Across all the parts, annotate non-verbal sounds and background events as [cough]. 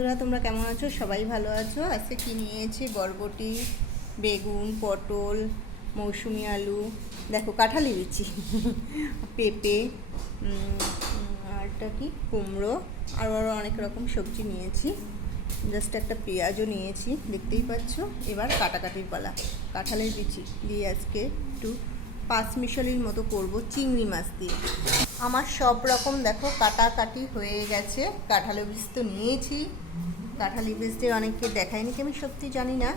বন্ধুরা, তোমরা কেমন আছো? সবাই ভালো আছো? আজকে কি নিয়েছি বরবটি, বেগুন, পটল, মৌসুমি আলু। দেখো কাঁঠালি বিচি [laughs] পেঁপে আরটা কি? কুমড়ো আরও আরও অনেক রকম সবজি নিয়েছি। জাস্ট একটা পেঁয়াজও নিয়েছি, দেখতেই পাচ্ছ? এবার কাটাকাটির পালা। কাঁঠালের বিচি। দিয়ে আজকে একটু পাঁচ মিশালির মতো করব চিংড়ি মাছ দিয়ে। আমার সব রকম দেখো কাটাকাটি হয়ে গেছে। কাঁঠালের বীজ তো নিয়েছি। কাঁঠালি বীজ দিয়ে অনেককে দেখায়নি কি আমি সত্যি জানি না।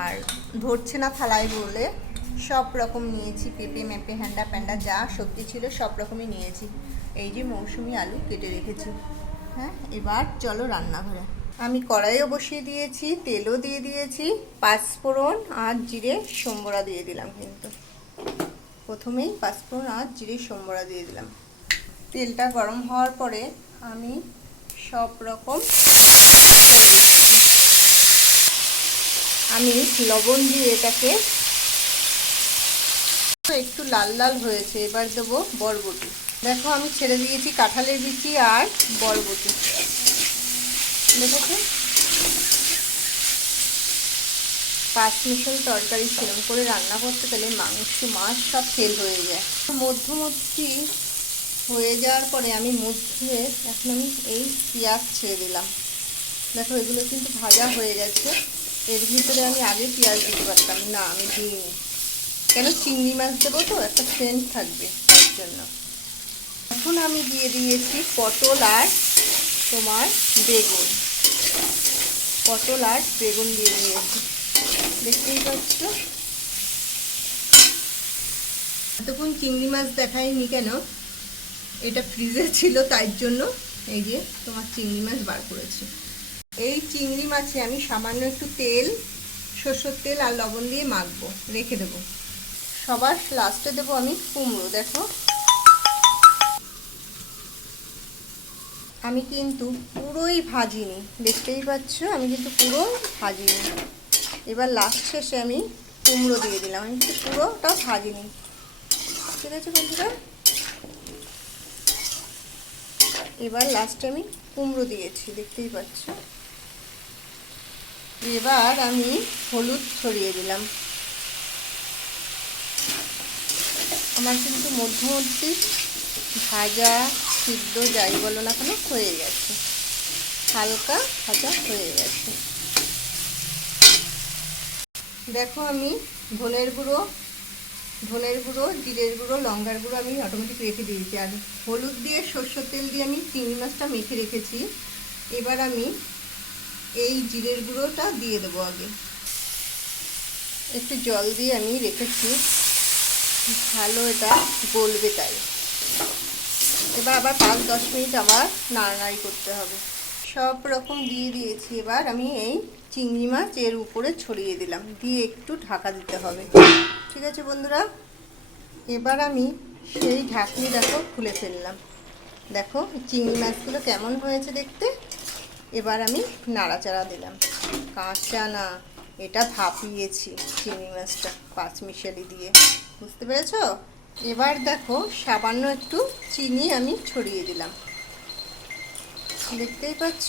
আর ধরছে না থালায় বলে। সব রকম নিয়েছি, পেঁপে, মেপে, হ্যান্ডা প্যান্ডা, যা সবজি ছিল সব রকমই নিয়েছি। এই যে মৌসুমি আলু কেটে রেখেছি। হ্যাঁ এবার চলো রান্নাঘরে। আমি কড়াইও বসিয়ে দিয়েছি, তেলও দিয়ে দিয়েছি, পাঁচফোড়ন আর জিরে সম্বরা দিয়ে দিলাম কিন্তু। প্রথমেই পাঁচফোড়ন আর জিরে সম্বরা দিয়ে দিলাম। তেলটা গরম হওয়ার পরে আমি সব রকম। আমি লবণ দিয়ে এটাকে একটু লাল লাল হয়েছে, এবার দেবো বরবটি। দেখো আমি ছেড়ে দিয়েছি কাঁঠালের বিচি আর বরবটি। দেখেছ? পাঁচ মিশাল তরকারি সেরম করে রান্না করতে গেলে মাংস, মাছ সব ফেল হয়ে যায়। মধ্যমধ্যি হয়ে যাওয়ার পরে আমি মধ্যে এখন আমি এই পেঁয়াজ ছেড়ে দিলাম। দেখো, এগুলো কিন্তু ভাজা হয়ে গেছে। এর ভিতরে আমি আগে পেঁয়াজ দিতে পারতাম। না, আমি দিইনি। কেন? চিংড়ি মাছ দেবো তো, একটা সেন্ট থাকবে তার জন্য। এখন আমি দিয়ে দিয়েছি পটল আর তোমার বেগুন। পটল আর বেগুন দিয়ে দিয়েছি। দেখতেই পাচ্ছ? এতক্ষণ চিংড়ি মাছ দেখায়নি কেন? এটা ফ্রিজে ছিল, তাই জন্য এই যে তোমার চিংড়ি মাছ বার করেছি। এই চিংড়ি মাছে আমি সামান্য একটু তেল, সর্ষের তেল আর লবণ দিয়ে মাখবো, রেখে দেবো। সবার লাস্টে দেবো আমি কুমড়ো, দেখো। আমি কিন্তু পুরোই ভাজিনি, দেখতেই পাচ্ছ? আমি কিন্তু পুরো ভাজিনি। এবার লাস্ট শেষে আমি কুমড়ো দিয়ে দিলাম। আমি কিন্তু পুরোটা ভাজিনি। ঠিক আছে বন্ধুরা? এবার লাস্টে আমি কুমড়ো দিয়েছি, দেখতেই পাচ্ছ? এবার আমি হলুদ ছড়িয়ে দিলাম। আমার কিন্তু মধ্যমধ্যে ভাজা, সিদ্ধ, যাই বলো না কেন, হয়ে গেছে। হালকা ভাজা হয়ে গেছে। দেখো আমি ধনের গুঁড়ো ধনের গুঁড়ো, জিরের গুঁড়ো, লঙ্কার গুঁড়ো আমি অটোমেটিক রেখে দিয়েছি। আর হলুদ দিয়ে সর্ষের তেল দিয়ে আমি চিংড়ি মাছটা মেখে রেখেছি। এবার আমি এই জিরের গুঁড়োটা দিয়ে দেবো আগে। একটু জল দিয়ে আমি রেখেছি। ভালো এটা গলবে তাই। এবার আবার পাঁচ দশ মিনিট আবার নাড়ানাড়ি করতে হবে। সব রকম দিয়ে দিয়েছি। এবার আমি এই চিংড়ি মাছ এর উপরে ছড়িয়ে দিলাম। দিয়ে একটু ঢাকা দিতে হবে। ঠিক আছে বন্ধুরা? এবার আমি সেই দেখো খুলে ফেললাম। দেখো, চিংড়ি মাছগুলো কেমন হয়েছে দেখতে? এবার আমি নাড়াচাড়া দিলাম। কাঁচা না, এটা ভাপিয়েছি চিংড়ি মাছটা পাঁচ মিশালি দিয়ে। বুঝতে পেরেছ? এবার দেখো, সামান্য একটু চিনি আমি ছড়িয়ে দিলাম। দেখতেই পাচ্ছ?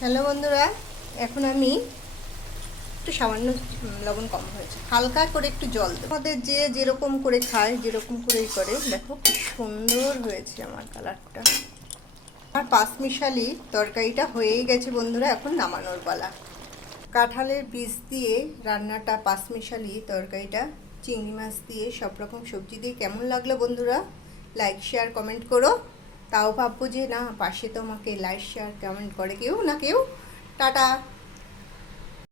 হ্যালো বন্ধুরা, এখন আমি একটু সামান্য লবণ কম হয়েছে। হালকা করে একটু জল দেবো। আমাদের যে যেরকম করে খায়, যেরকম করেই করে। দেখো কি সুন্দর হয়েছে আমার কালারটা। আর পাঁচমিশালি তরকারিটা হয়েই গেছে বন্ধুরা, এখন নামানোর পালা। কাঁঠালের বীজ দিয়ে রান্নাটা পাঁচমিশালি তরকারিটা, চিংড়ি মাছ দিয়ে সব রকম সবজি দিয়ে কেমন লাগল বন্ধুরা? লাইক শেয়ার কমেন্ট করো। তাও ভাববো যে, না, পাশে তো আমাকে লাইক শেয়ার কমেন্ট করে কেউ না কেউ। টাটা!